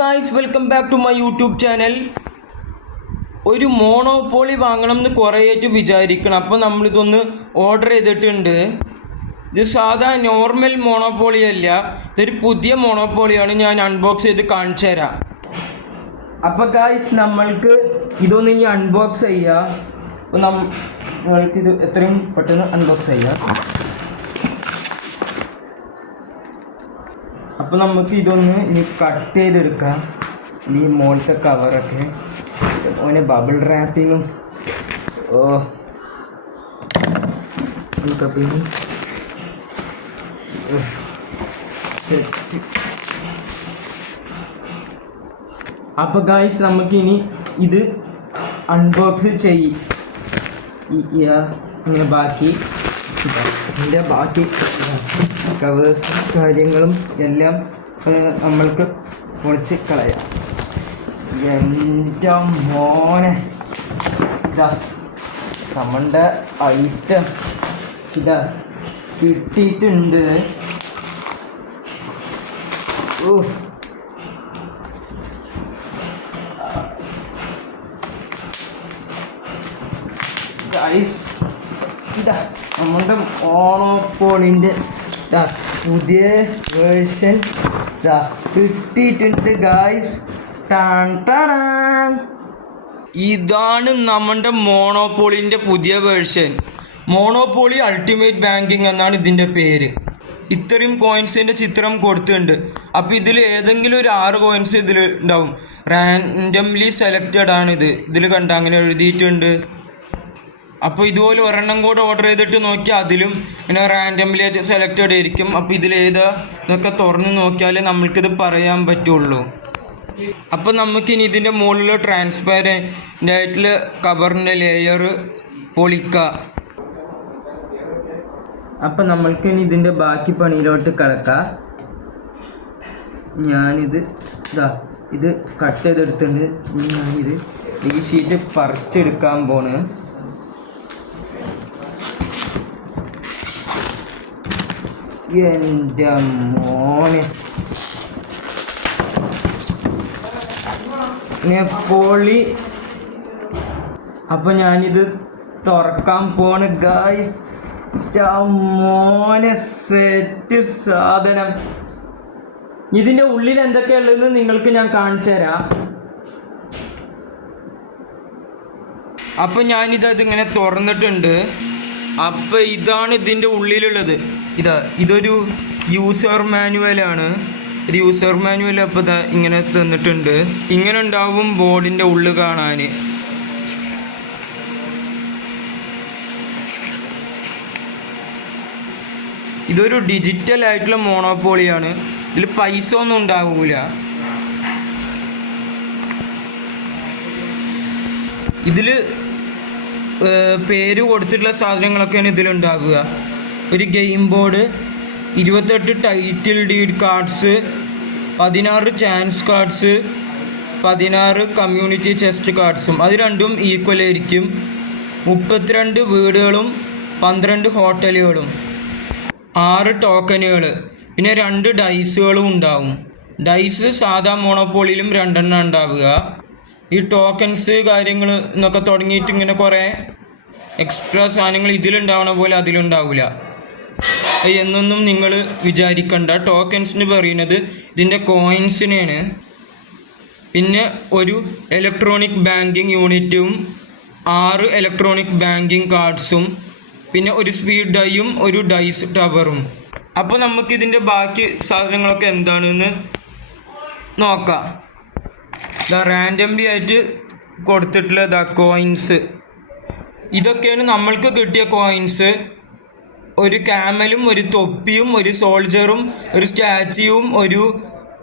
Guys, welcome back to my YouTube channel. ഒരു monopoly വാങ്ങണം എന്ന് കുറേയായിട്ട് വിചാരിക്കണം. അപ്പോൾ നമ്മളിതൊന്ന് ഓർഡർ ചെയ്തിട്ടുണ്ട്. ഇത് സാധാ നോർമൽ മോണോപോളി അല്ല, ഇതൊരു പുതിയ മോണോപോളിയാണ്. ഞാൻ അൺബോക്സ് ചെയ്ത് കാണിച്ചു തരാം. അപ്പോൾ ഗായ്സ്, നമ്മൾക്ക് ഇതൊന്ന് ഇനി അൺബോക്സ് ചെയ്യാം. അപ്പോൾ നമ്മൾക്കിത് എത്രയും പെട്ടെന്ന് അൺബോക്സ് ചെയ്യാം. അപ്പോൾ നമുക്ക് ഇതൊന്ന് ഇനി കട്ട് ചെയ്തെടുക്കാം. ഈ മുകളിലത്തെ കവറൊക്കെ ഓനെ ബബിൾ റാപ്പിങ്ങും സെറ്റ്. അപ്പോൾ ഗായ്സ്, നമുക്കിനി ഇത് അൺബോക്സ് ഇങ്ങനെ ബാക്കി ഇതിൻ്റെ ബാക്കി കവേഴ്സ് കാര്യങ്ങളും എല്ലാം നമ്മൾക്ക് പൊളിച്ച് കളയാം. എൻ്റെ മോനെ, ഇതാ നമ്മളുടെ ഐറ്റം ഇതാ കിട്ടിയിട്ടുണ്ട്. ഗൈസ്, ഇതാ നമ്മളുടെ മോണോപോളിൻ്റെ പുതിയ വേർഷൻ കിട്ടിയിട്ടുണ്ട് ഗായ്സ്. ഇതാണ് നമ്മുടെ മോണോപോളിൻ്റെ പുതിയ വേർഷൻ. മോണോപോളി അൾട്ടിമേറ്റ് ബാങ്കിങ് എന്നാണ് ഇതിൻ്റെ പേര്. ഇത്രയും കോയിൻസിൻ്റെ ചിത്രം കൊടുത്തിട്ടുണ്ട്. അപ്പോൾ ഇതിൽ ഏതെങ്കിലും ഒരു 6 കോയിൻസ് ഇതിൽ ഉണ്ടാവും. റാൻഡംലി സെലക്റ്റഡ് ആണ് ഇതിൽ കണ്ട അങ്ങനെ എഴുതിയിട്ടുണ്ട്. അപ്പോൾ ഇതുപോലെ ഒരെണ്ണം കൂടെ ഓർഡർ ചെയ്തിട്ട് നോക്കിയാൽ അതിലും ഇങ്ങനെ റാൻഡംലി ആയിട്ട് സെലക്റ്റഡ് ആയിരിക്കും. അപ്പോൾ ഇതിലേതാ എന്നൊക്കെ തുറന്ന് നോക്കിയാലേ നമ്മൾക്കിത് പറയാൻ പറ്റുള്ളൂ. അപ്പോൾ നമുക്കിനി ഇതിൻ്റെ മുകളിൽ ട്രാൻസ്പാരൻ്റ് ആയിട്ടുള്ള കവറിൻ്റെ ലെയർ പൊളിക്കാം. അപ്പം നമ്മൾക്കിനി ഇതിൻ്റെ ബാക്കി പണിയിലോട്ട് കിടക്കാം. ഞാനിത് ഇത് കട്ട് ചെയ്തെടുത്തിട്ടുണ്ട്. ഞാനിത് ഈ ഷീറ്റ് പറിച്ചെടുക്കാൻ പോണ്. എൻ്റെ മോനെ, പൊളി. അപ്പോൾ ഞാനിത് തുറക്കാൻ പോണ് ഗായ്സ്. മോനെ, സെറ്റ് സാധനം. ഇതിൻ്റെ ഉള്ളിൽ എന്തൊക്കെയുള്ളതെന്ന് നിങ്ങൾക്ക് ഞാൻ കാണിച്ചു തരാം. അപ്പോൾ ഞാനിതിങ്ങനെ തുറന്നിട്ടുണ്ട്. അപ്പോൾ ഇതാണ് ഇതിൻ്റെ ഉള്ളിലുള്ളത്. ഇതൊരു യൂസർ മാനുവലാണ്. ഒരു യൂസർ മാനുവൽ. അപ്പോൾ ഇങ്ങനെ തന്നിട്ടുണ്ട്. ഇങ്ങനെ ഉണ്ടാവും ബോർഡിൻ്റെ ഉള്ളിൽ കാണാൻ. ഇതൊരു ഡിജിറ്റൽ ആയിട്ടുള്ള മോണോപോളിയാണ്. ഇതിൽ പൈസ ഒന്നും ഉണ്ടാവില്ല. ഇതിൽ പേര് കൊടുത്തിട്ടുള്ള സാധനങ്ങളൊക്കെയാണ് ഇതിലുണ്ടാവുക. ഒരു game board, 28 title deed cards, 16 chance cards, 16 community chest കാർഡ്സും. അത് രണ്ടും ഈക്വൽ ആയിരിക്കും. 32 വീടുകളും 12 ഹോട്ടലുകളും, 6 ടോക്കനുകൾ, പിന്നെ 2 ഡൈസുകളും ഉണ്ടാവും. ഡൈസ് സാധാ മോണോപോളിയിലും 2 ഉണ്ടാവുക. ഈ ടോക്കൻസ് കാര്യങ്ങൾ എന്നൊക്കെ തുടങ്ങിയിട്ട് ഇങ്ങനെ കുറേ എക്സ്ട്രാ സാധനങ്ങൾ ഇതിലുണ്ടാവണ പോലെ അതിലുണ്ടാവില്ല എന്നൊന്നും നിങ്ങൾ വിചാരിക്കണ്ട. ടോക്കൻസിന് പറയുന്നത് ഇതിൻ്റെ കോയിൻസിനെയാണ്. പിന്നെ ഒരു ഇലക്ട്രോണിക് ബാങ്കിങ് യൂണിറ്റും 6 ഇലക്ട്രോണിക് ബാങ്കിങ് കാർഡ്സും, പിന്നെ ഒരു സ്പീഡ് ഡൈയും ഒരു ഡൈസ് ടവറും. അപ്പോൾ നമുക്കിതിൻ്റെ ബാക്കി സാധനങ്ങളൊക്കെ എന്താണെന്ന് നോക്കാം. റാൻഡംലി ആയിട്ട് കൊടുത്തിട്ടുള്ള കോയിൻസ് ഇതൊക്കെയാണ് നമ്മൾക്ക് കിട്ടിയ കോയിൻസ്. ഒരു ക്യാമലും, ഒരു തൊപ്പിയും, ഒരു സോൾജറും, ഒരു സ്റ്റാച്യുവും, ഒരു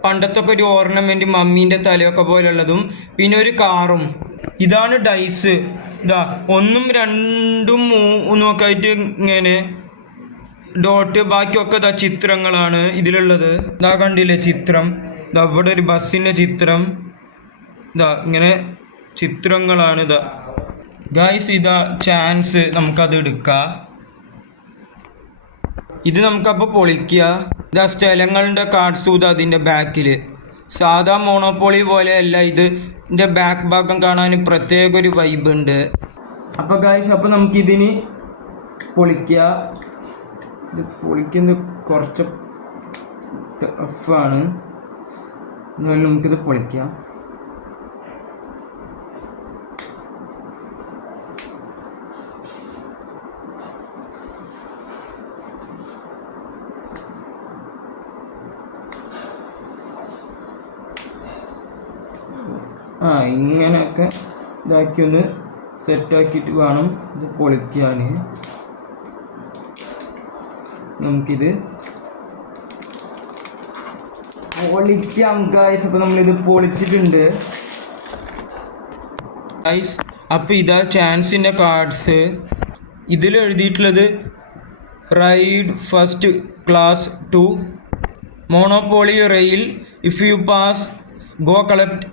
പണ്ടത്തൊക്കെ ഒരു ഓർണമെൻറ്റ് മമ്മീൻ്റെ തലയൊക്കെ പോലുള്ളതും, പിന്നെ ഒരു കാറും. ഇതാണ് ഡൈസ്. 1, 2, 3 ഒക്കെ ആയിട്ട് ഇങ്ങനെ ഡോട്ട്. ബാക്കിയൊക്കെ ചിത്രങ്ങളാണ് ഇതിലുള്ളത്. കണ്ടില്ലേ ചിത്രം? ഇവിടെ ഒരു ബസ്സിൻ്റെ ചിത്രം. ഇങ്ങനെ ചിത്രങ്ങളാണ്. ഗായ്സ്, ചാൻസ് നമുക്കത് എടുക്കാം. ഇത് നമുക്കപ്പോൾ പൊളിക്കുക. സ്ഥലങ്ങളുടെ കാർഡ്സും അതിൻ്റെ ബാക്കിൽ സാധാ മോണോപോളി പോലെയല്ല ഇത്. ഇതിൻ്റെ ബാക്ക് ഭാഗം കാണാൻ പ്രത്യേക ഒരു വൈബ് ഉണ്ട്. അപ്പോൾ ഗായ്സ്, അപ്പോൾ നമുക്കിതിന് പൊളിക്കുക. ഇത് പൊളിക്കുന്നത് കുറച്ച് ടഫാണ്, എന്നാലും നമുക്കിത് പൊളിക്കാം. ഇങ്ങനെയൊക്കെ ഇതാക്കി ഒന്ന് സെറ്റാക്കിയിട്ട് വേണം ഇത് പൊളിക്കാൻ. നമുക്കിത് പൊളിക്കാം ഗൈസ്. അപ്പോൾ നമ്മളിത് പൊളിച്ചിട്ടുണ്ട് ഗൈസ്. അപ്പോൾ ഇതാ ചാൻസിൻ്റെ കാർഡ്സ്. ഇതിൽ എഴുതിയിട്ടുള്ളത് ride first class 2 monopoly rail, if you pass go collect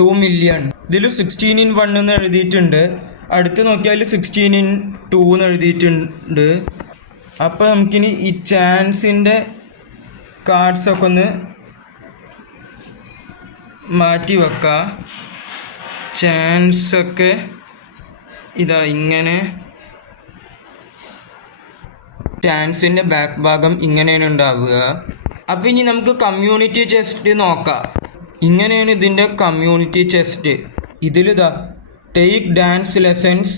2 million. ഇതിൽ 16/1 എന്ന് എഴുതിയിട്ടുണ്ട്. അടുത്ത് നോക്കിയാൽ 16/2 എന്ന് എഴുതിയിട്ടുണ്ട്. അപ്പോൾ നമുക്കിനി ഈ ചാൻസിൻ്റെ കാർഡ്സൊക്കെ ഒന്ന് മാറ്റി വെക്കാം. ചാൻസൊക്കെ ഇതാ ഇങ്ങനെ, ചാൻസിൻ്റെ ബാക്ക് ഭാഗം ഇങ്ങനെയാണ് ഉണ്ടാവുക. അപ്പോൾ ഇനി നമുക്ക് കമ്മ്യൂണിറ്റി ചെസ്റ്റ് നോക്കാം. ഇങ്ങനെയാണ് ഇതിൻ്റെ കമ്മ്യൂണിറ്റി ചെസ്റ്റ്. ഇതിലിതാ take dance lessons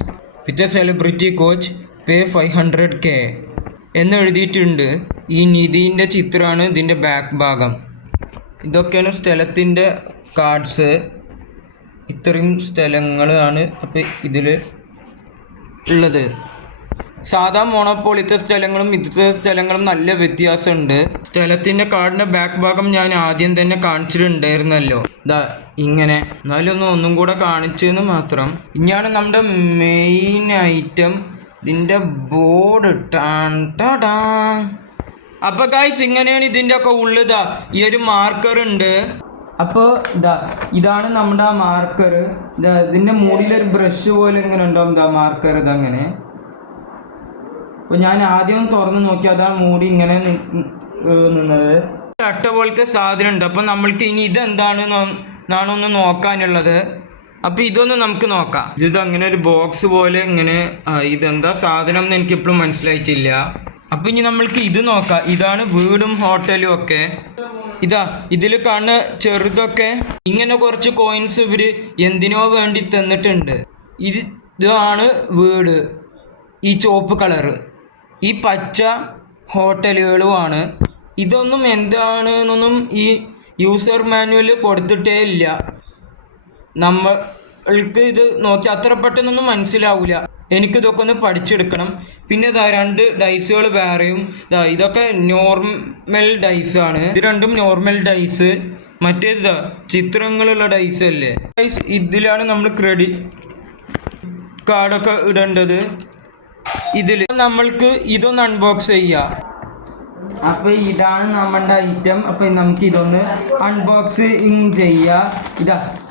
with a celebrity coach, pay 500K എന്ന് എഴുതിയിട്ടുണ്ട്. ഈ നിധീൻ്റെ ചിത്രമാണ് ഇതിൻ്റെ ബാക്ക് ഭാഗം. ഇതൊക്കെയാണ് സ്ഥലത്തിൻ്റെ കാർഡ്സ്. ഇത്രയും സ്ഥലങ്ങളാണ് അപ്പോൾ ഇതിൽ ഉള്ളത്. സാധാ മോണോപോളിത്തെ സ്ഥലങ്ങളും ഇന്നത്തെ സ്ഥലങ്ങളും നല്ല വ്യത്യാസമുണ്ട്. സ്ഥലത്തിൻ്റെ കാർഡിൻ്റെ ബാക്ക് ഭാഗം ഞാൻ ആദ്യം തന്നെ കാണിച്ചിട്ടുണ്ടായിരുന്നല്ലോ. ഇതാ ഇങ്ങനെ, എന്നാലും ഒന്നും കൂടെ കാണിച്ചെന്ന് മാത്രം. ഇനിയാണ് നമ്മുടെ മെയിൻ ഐറ്റം, ഇതിൻ്റെ ബോർഡ്. അപ്പോൾ ഗൈസ്, ഇങ്ങനെയാണ് ഇതിൻ്റെ ഒക്കെ ഉള്ളിതാ ഈ ഒരു മാർക്കർ ഉണ്ട്. അപ്പോൾ ഇതാണ് നമ്മുടെ ആ മാർക്കർ. ഇതിൻ്റെ മൂടിയിലൊരു ബ്രഷ് പോലെ ഇങ്ങനെ ഉണ്ടാവും മാർക്കർ. ഇതങ്ങനെ. അപ്പോൾ ഞാൻ ആദ്യം തുറന്ന് നോക്കി, അതാണ് മൂടി ഇങ്ങനെ നിന്നത്. അട്ട പോലത്തെ സാധനം ഉണ്ട്. അപ്പോൾ നമ്മൾക്ക് ഇനി ഇതെന്താണെന്നൊന്ന് നോക്കാനുള്ളത്. അപ്പോൾ ഇതൊന്ന് നമുക്ക് നോക്കാം. ഇത് അങ്ങനെ ഒരു ബോക്സ് പോലെ ഇങ്ങനെ, ഇതെന്താ സാധനം എന്ന് എനിക്കിപ്പോഴും മനസ്സിലായിട്ടില്ല. അപ്പോൾ ഇനി നമ്മൾക്ക് ഇത് നോക്കാം. ഇതാണ് വീടും ഹോട്ടലും ഒക്കെ. ഇതിൽ കാണുന്ന ചെറുതൊക്കെ ഇങ്ങനെ കുറച്ച് കോയിൻസ് ഇവർ എന്തിനോ വേണ്ടി തന്നിട്ടുണ്ട്. ഇതാണ് വീട്, ഈ ചുവപ്പ് കളറ്. ഈ പച്ച ഹോട്ടലുകളുമാണ്. ഇതൊന്നും എന്താണെന്നൊന്നും ഈ യൂസർ മാനുവൽ കൊടുത്തിട്ടേ ഇല്ല. നമ്മൾക്ക് ഇത് നോക്കി അത്ര പെട്ടെന്നൊന്നും മനസ്സിലാവില്ല. എനിക്കിതൊക്കെ ഒന്ന് പഠിച്ചെടുക്കണം. പിന്നെ 2 ഡൈസുകൾ വേറെയും. ഇതൊക്കെ നോർമൽ ഡൈസാണ്. ഇത് രണ്ടും നോർമൽ ഡൈസ്. മറ്റേത് ചിത്രങ്ങളുള്ള ഡൈസ് അല്ലേ. ഡൈസ് ഇതിലാണ് നമ്മൾ ക്രെഡിറ്റ് കാർഡൊക്കെ ഇടേണ്ടത്. ഇതിൽ നമ്മൾക്ക് ഇതൊന്ന് അൺബോക്സ് ചെയ്യാം. അപ്പോൾ ഇതാണ് നമ്മുടെ ഐറ്റം. അപ്പോൾ നമുക്ക് ഇതൊന്ന് അൺബോക്സിങ് ചെയ്യാം.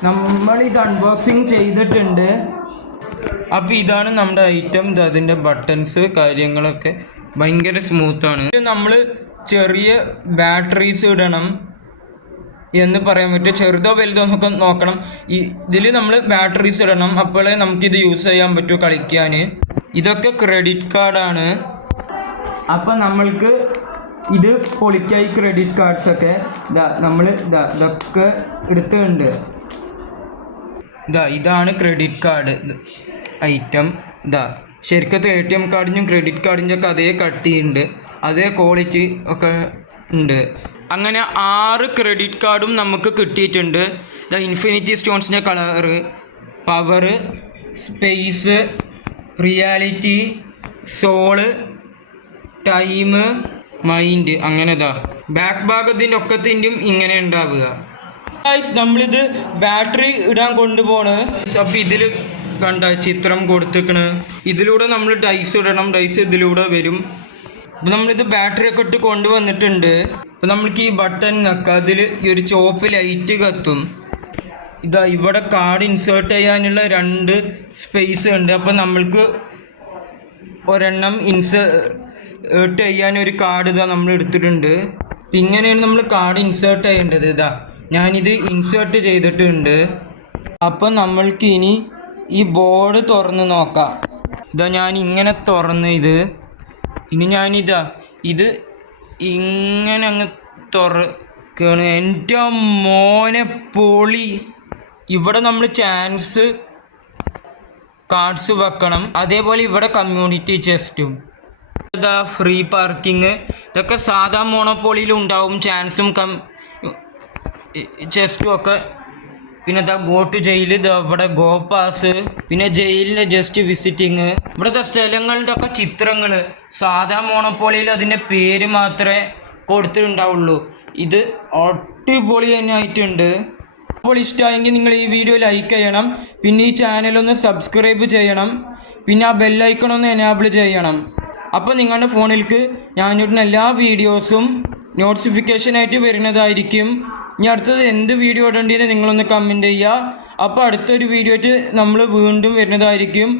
നമ്മളിത് അൺബോക്സിങ് ചെയ്തിട്ടുണ്ട്. അപ്പോൾ ഇതാണ് നമ്മുടെ ഐറ്റം. അതിൻ്റെ ബട്ടൺസ് കാര്യങ്ങളൊക്കെ ഭയങ്കര സ്മൂത്താണ്. ഇത് നമ്മൾ ചെറിയ ബാറ്ററീസ് ഇടണം എന്ന് പറയാൻ പറ്റും. ചെറുതോ വലുതോ എന്നൊക്കെ നോക്കണം. ഇതിൽ നമ്മൾ ബാറ്ററീസ് ഇടണം, അപ്പോഴേ നമുക്കിത് യൂസ് ചെയ്യാൻ പറ്റുമോ കളിക്കാൻ. ഇതൊക്കെ ക്രെഡിറ്റ് കാർഡാണ്. അപ്പം നമ്മൾക്ക് ഇത് പൊളിക്കായി ക്രെഡിറ്റ് കാർഡ്സൊക്കെ നമ്മൾ ഇതൊക്കെ എടുത്തിട്ടുണ്ട്. ഇതാണ് ക്രെഡിറ്റ് കാർഡ് ഐറ്റം. ശരിക്കത്തെ ATM കാർഡിനും ക്രെഡിറ്റ് കാർഡിൻ്റെ ഒക്കെ അതേ കട്ടിയുണ്ട്, അതേ ക്വാളിറ്റി ഒക്കെ ഉണ്ട്. അങ്ങനെ 6 ക്രെഡിറ്റ് കാർഡും നമുക്ക് കിട്ടിയിട്ടുണ്ട്. ഇൻഫിനിറ്റി സ്റ്റോൺസിൻ്റെ colour, power, space, reality, soul, time, mind. അങ്ങനെ ബാക്ക് ഭാഗത്തിൻ്റെ ഒക്കത്തിൻ്റെയും ഇങ്ങനെ ഉണ്ടാവുക. നമ്മളിത് ബാറ്ററി ഇടാൻ കൊണ്ടുപോണ്. അപ്പോൾ ഇതിൽ കണ്ട ചിത്രം കൊടുത്തിക്കണ്. ഇതിലൂടെ നമ്മൾ ഡൈസ് ഇടണം. ഡൈസ് ഇതിലൂടെ വരും. അപ്പോൾ നമ്മളിത് ബാറ്ററി ഒക്കെ ഇട്ട് കൊണ്ടുവന്നിട്ടുണ്ട്. അപ്പോൾ നമ്മൾക്ക് ഈ ബട്ടൺ നക്കാം. അതിൽ ഈ ഒരു ചുവപ്പ് ലൈറ്റ് കത്തും. ഇവിടെ കാർഡ് ഇൻസേർട്ട് ചെയ്യാനുള്ള 2 സ്പേസ് ഉണ്ട്. അപ്പോൾ നമ്മൾക്ക് ഒരെണ്ണം ഇൻസേർട്ട് ചെയ്യാൻ ഒരു കാർഡ് നമ്മൾ എടുത്തിട്ടുണ്ട്. അപ്പം ഇങ്ങനെയാണ് നമ്മൾ കാർഡ് ഇൻസേർട്ട് ചെയ്യേണ്ടത്. ഇതാ ഞാനിത് ഇൻസേർട്ട് ചെയ്തിട്ടുണ്ട്. അപ്പം നമ്മൾക്ക് ഇനി ഈ ബോർഡ് തുറന്ന് നോക്കാം. ഇതാ ഞാൻ ഇങ്ങനെ തുറന്ന് ഇനി ഞാനിതാ ഇത് ഇങ്ങനെ അങ്ങ് തുറക്കണം. എൻ്റെ മോനെ പൊളി. ഇവിടെ നമ്മൾ ചാൻസ് കാർഡ്സ് വെക്കണം. അതേപോലെ ഇവിടെ കമ്മ്യൂണിറ്റി ചെസ്റ്റും ഇതാ ഫ്രീ പാർക്കിങ്. ഇതൊക്കെ സാധാ മോണോപോളിയിലും ഉണ്ടാവും, ചാൻസും ചെസ്റ്റും ഒക്കെ. പിന്നെ ഇതാ ഗോ ടു ജയിൽ, ഇതാ ഇവിടെ ഗോ പാസ്, പിന്നെ ജയിലിൻ്റെ ജസ്റ്റ് വിസിറ്റിങ്. ഇവിടുത്തെ സ്ഥലങ്ങളുടെ ഒക്കെ ചിത്രങ്ങൾ. സാധാ മോണോപോളിയിൽ അതിൻ്റെ പേര് മാത്രമേ കൊടുത്തിട്ടുണ്ടാവുള്ളൂ. ഇത് അടിപൊളി തന്നെ ആയിട്ടുണ്ട്. അപ്പോൾ ഇഷ്ടമായെങ്കിൽ നിങ്ങൾ ഈ വീഡിയോ ലൈക്ക് ചെയ്യണം, പിന്നെ ഈ ചാനലൊന്ന് സബ്സ്ക്രൈബ് ചെയ്യണം, പിന്നെ ആ ബെല്ലൈക്കണൊന്ന് എനാബിൾ ചെയ്യണം. അപ്പോൾ നിങ്ങളുടെ ഫോണിലേക്ക് ഞാനിടുന്ന എല്ലാ വീഡിയോസും നോട്ടിഫിക്കേഷനായിട്ട് വരുന്നതായിരിക്കും. ഇനി അടുത്തത് എന്ത് വീഡിയോ ഇടേണ്ടതെന്ന് നിങ്ങളൊന്ന് കമൻറ്റ് ചെയ്യുക. അപ്പോൾ അടുത്തൊരു വീഡിയോ ആയിട്ട് നമ്മൾ വീണ്ടും വരുന്നതായിരിക്കും.